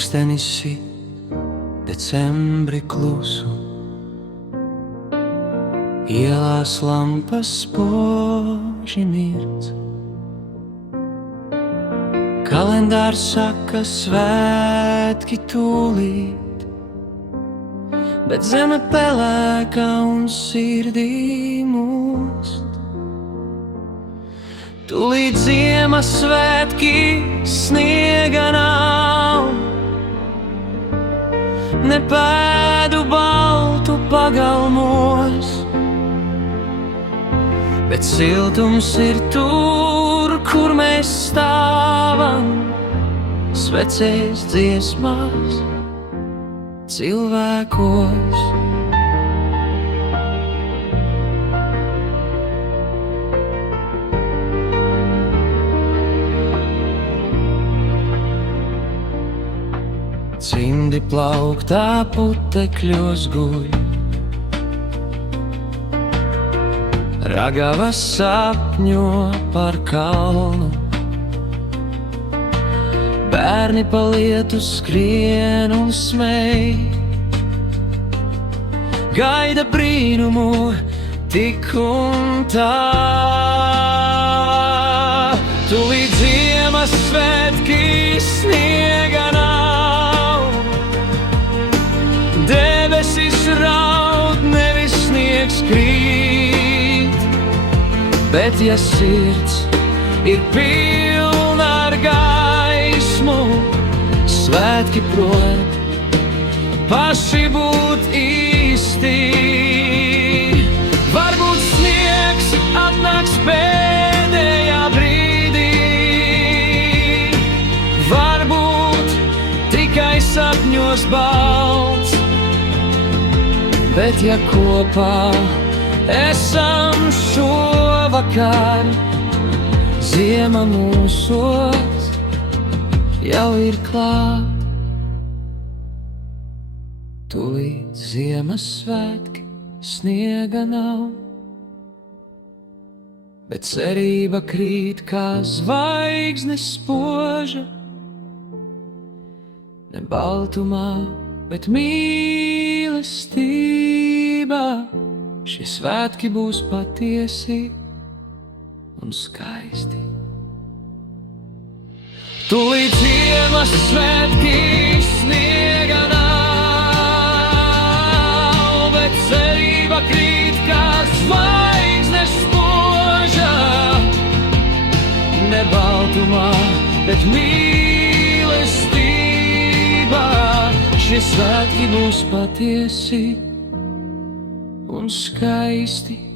pulkstenis sit decembri klusu, ielās lampas spoži mirdz. Kalendārs saka svētki tūlīt, bet zeme pelēka un sirdī mūst. Tūlīt Ziemassvētki, sniega nav, ne pēdu baltu pagalmos, bet siltums ir tur, kur mēs stāvam, svecēs dziesmās, cilvēkos. Cimdi plauktā putekļos guļ, ragavas sapņo par kalnu, bērni pa lietu skrien un smej, gaida brīnumu tik un tā. Tūlīt Ziemassvētki, sniega nav, debesis raud, nevis sniegs krīt, bet ja sirds ir pilna ar gaismu, svētki prot paši būt īsti. Varbūt sniegs atnāks pēdējā brīdī, varbūt tikai sapņos balts, bet ja kopā esam šovakar, ziema mūsos jau ir klāt. Tūlīt Ziemassvētki, sniega nav, bet cerība krīt kā zvaigzne spoža, ne baltumā, bet mīlestībā. Šie svētki būs patiesi un skaisti. Tūlīt Ziemassvētki, sniega nav, bet cerība krīt kā zvaigzne spoža, ne baltumā, bet mīlestībā. Šie svētki būs patiesi un skaisti.